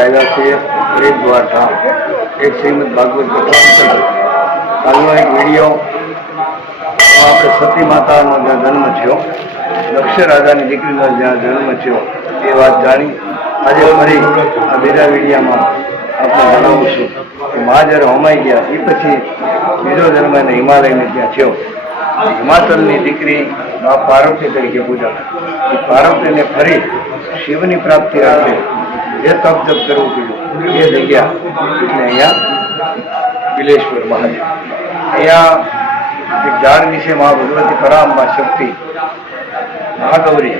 આવ્યા છીએ હરિદ્વાર ધામ એક શ્રીમદ ભાગવત કથા કાલનો એક વિડીયો આપણે સતી માતાનો જ્યાં જન્મ થયો, દક્ષ રાજાની દીકરીનો જ્યાં જન્મ થયો એ વાત જાણી આજે ફરી આ બીજા વિડીયામાં આપણે જણાવું છું કે મા જ્યારે હોમાઈ ગયા એ પછી બીજો જન્મ એને હિમાલયને ત્યાં થયો. હિમાચલની દીકરી મા પાર્વતી તરીકે પૂજા. એ પાર્વતીને ફરી શિવની પ્રાપ્તિ રાખે જે તપ જપ કરવું પડ્યું એ જગ્યા એટલે અહીંયા બિલેશ્વર મહાદેવ. અહીંયા એક ઝાડ નીચે મા ભગવતી પરાંબા શક્તિ મહાગૌરી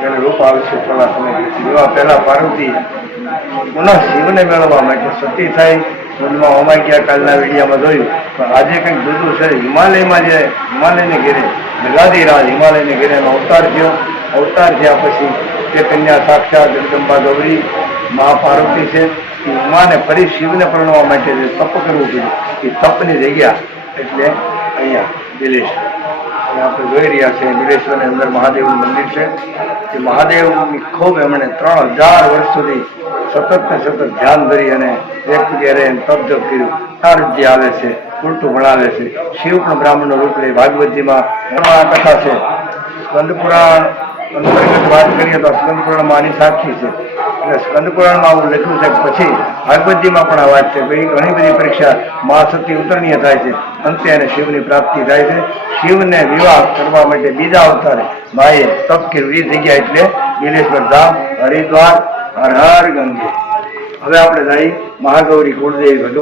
જેને રૂપ આવે છે થોડા સમય પછી એવા પહેલા પાર્વતી પુનઃ શિવને મેળવવા માટે સતી થાય મનમાં હોમાઈ ગયા. કાલના વિડીયામાં જોયું પણ આજે કંઈક જુદું છે. હિમાલયમાં જે હિમાલયને ઘેરે જગાદીરાજ હિમાલયને ઘેરેનો અવતાર થયો. અવતાર થયા પછી તે કન્યા સાક્ષાત જગદંબા ગૌરી મહાપાર્વતી છે. એ ઉમાને ફરી શિવને પરણવા માટે જે તપ કરવું પડ્યું એ તપની જગ્યા એટલે અહીંયા બિલેશ્વર. આપણે જોઈ રહ્યા છીએ બિલેશ્વરની અંદર મહાદેવનું મંદિર છે. કે મહાદેવની ખૂબ એમણે 3000 વર્ષ સુધી સતત ને સતત ધ્યાન ધરી અને એક ઘેરે તપ જપ કર્યું. આરોગ્ય આવે છે, ઉલટું ભણાવે છે. શિવ પણ બ્રાહ્મણનું રૂપ લે. ભાગવતજીમાં કથા છે. સ્કંદ પુરાણ અંતર્ગત વાત કરીએ તો સ્કંદ પુરાણમાં આની સાક્ષી છે. એટલે સ્કંદ પુરાણમાં આવું લખ્યું છે. પછી ભાગવતજીમાં પણ આ વાત છે. ભાઈ ઘણી બધી પરીક્ષા મા સતી ઉત્તરણીય થાય છે. અંતે એને શિવની પ્રાપ્તિ થાય છે. શિવને વિવાહ કરવા માટે બીજા અવતારે માએ તપ કર્યું. એ જગ્યા એટલે બિલેશ્વર ધામ હરિદ્વાર. હર હર ગંગે. હવે આપણે જઈ મહાગૌરી કુળદેવી ભગવતી